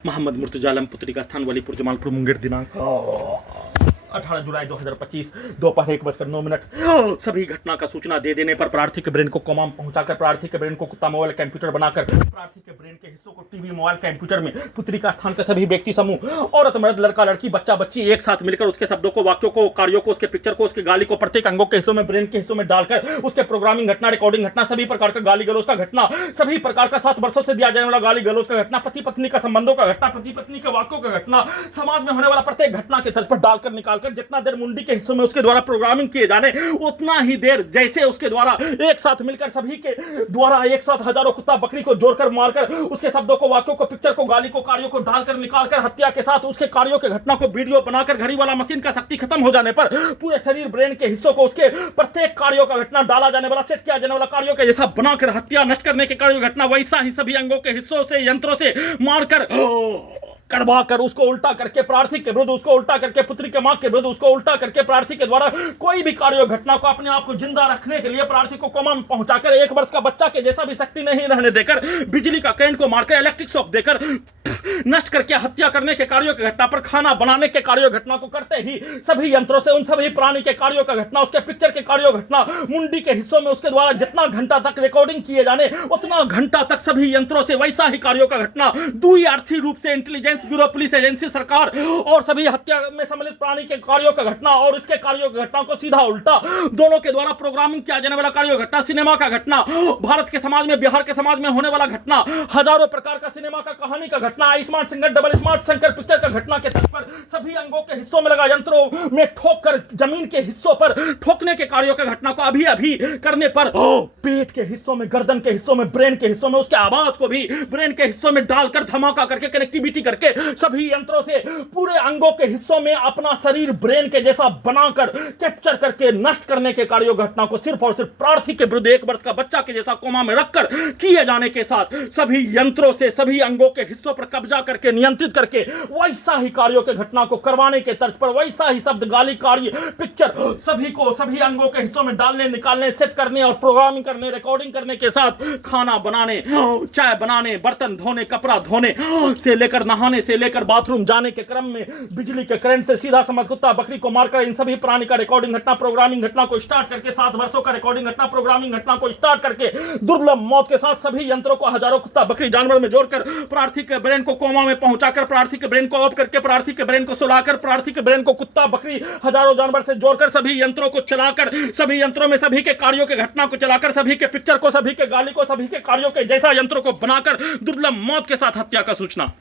मोहम्मद मुर्तजा आलम पुत्री का स्थान वलीपुर जमालपुर मुंगेर दिनांक 18 जुलाई 2025 दोपहर 1:09 सभी घटना का सूचना दे देने पर प्रार्थी के ब्रेन को कोमा में पहुंचाकर प्रार्थी के ब्रेन को कुत्ता मोबाइल कंप्यूटर बनाकर प्रार्थी के ब्रेन के हिस्सों को टीवी मोबाइल कंप्यूटर में पुत्री का स्थान के सभी व्यक्ति समूह औरत मर्द लड़का लड़की बच्चा बच्ची एक साथ मिलकर उसके शब्दों को वाक्यों को कार्यों को उसके पिक्चर को उसके गाली को प्रत्येक अंगों के हिस्सों में ब्रेन के हिस्सों में डालकर उसके प्रोग्रामिंग घटना रिकॉर्डिंग घटना सभी प्रकार का गाली गलौज का घटना सभी प्रकार का 7 वर्षों से दिया जाने वाला गाली गलौज का घटना पति पत्नी का संबंधों का घटना पति पत्नी के वाक्यों का घटना समाज में होने वाला प्रत्येक घटना के तर्ज पर डालकर निकालकर जितना देर मुंडी के हिस्सों में उसके द्वारा प्रोग्रामिंग किए जाने उतना ही देर जैसे उसके द्वारा एक साथ मिलकर सभी के द्वारा एक साथ हजारों कुत्ता बकरी को जोड़कर मारकर उसके शब्दों को वाक्यों को पिक्चर को गाली को कार्यों को डालकर निकालकर हत्या के साथ उसके कार्यों के घटना को वीडियो बनाकर घड़ी वाला मशीन का शक्ति खत्म हो जाने पर पूरे शरीर ब्रेन के हिस्सों को उसके प्रत्येक कार्यों का घटना डाला जाने वाला सेट किया जाने वाला कार्यों के जैसा बनाकर हत्या नष्ट करने के कार्यों घटना वैसा ही सभी अंगों के हिस्सों से यंत्रों से मारकर करवा कर उसको उल्टा करके प्रार्थी के विरुद्ध उसको उल्टा करके पुत्री के मां के विरुद्ध उसको उल्टा करके प्रार्थी के द्वारा कोई भी कार्य घटना को अपने आप को जिंदा रखने के लिए प्रार्थी को कोमा में पहुंचाकर 1 वर्ष का बच्चा के जैसा भी शक्ति नहीं रहने देकर बिजली का करंट को मारकर इलेक्ट्रिक शॉक देकर नष्ट करके हत्या करने के कार्यों की घटना पर खाना बनाने के कार्यों घटना को करते ही सभी यंत्रों से उन सभी प्राणी के कार्यों का घटना उसके पिक्चर के कार्यों घटना मुंडी के हिस्सों में उसके द्वारा जितना घंटा तक रिकॉर्डिंग किए जाने उतना घंटा तक सभी यंत्रों से वैसा ही कार्यों का घटना दुई आर्थिक रूप से इंटेलिजेंस ब्यूरो पुलिस एजेंसी सरकार और सभी हत्या में सम्मिलित प्राणी के कार्यों का घटना और इसके कार्यों की घटना को सीधा उल्टा दोनों के द्वारा प्रोग्रामिंग किया जाने वाला कार्यों घटना सिनेमा का घटना भारत के समाज में बिहार के समाज में होने वाला घटना हजारों प्रकार का सिनेमा का कहानी का घटना smart singer double smart Shankar picture का घटना के तर्ज पर सभी अंगों के हिस्सों में लगा यंत्रों में ठोक कर जमीन के हिस्सों पर ठोकने के कार्यों का घटना को अभी अभी करने पर पेट के हिस्सों में गर्दन के हिस्सों में ब्रेन के हिस्सों में उसके आवाज को भी ब्रेन के हिस्सों में डालकर धमाका करके कनेक्टिविटी करके सभी यंत्रों से पूरे अंगों के हिस्सों में अपना शरीर ब्रेन के जैसा बनाकर कैप्चर करके नष्ट करने के कार्यों घटना को सिर्फ और सिर्फ प्रार्थी के विरुद्ध 1 वर्ष का बच्चा के जैसा कोमा में रखकर किए जाने के साथ सभी यंत्रों से सभी अंगों के हिस्सों पर कब्जा करके नियंत्रित करके वैसा ही कार्यों के घटना को करवाने के तर्ज पर वैसा ही शब्द गाली कार्य पिक्चर सभी को सभी अंगों के हिस्सों में डालने निकालने सेट करने और प्रोग्रामिंग करने रिकॉर्डिंग करने के साथ खाना बनाने चाय बनाने बर्तन धोने कपड़ा धोने से लेकर नहाने से लेकर बाथरूम जाने के क्रम में बिजली के करंट से सीधा समझ कुत्ता बकरी को मारकर इन सभी प्राणी का रिकॉर्डिंग घटना प्रोग्रामिंग घटना को स्टार्ट करके 7 वर्षों का रिकॉर्डिंग घटना प्रोग्रामिंग घटना को स्टार्ट करके दुर्लभ मौत के साथ सभी यंत्रों को हजारों कुत्ता बकरी जानवर में जोड़कर प्रार्थी के ब्रेन को कोमा में पहुंचाकर प्रार्थी के ब्रेन को ऑफ करके प्रार्थी के ब्रेन को सुलाकर प्रार्थी के ब्रेन को कुत्ता बकरी हजारों जानवर से जोड़कर सभी यंत्रों को चलाकर सभी यंत्रों में सभी के कार्यों के घटना को चलाकर सभी के पिक्चर को सभी के गाली को सभी के कार्यों के जैसा यंत्रों को बनाकर दुर्लभ मौत के साथ हत्या का सूचना।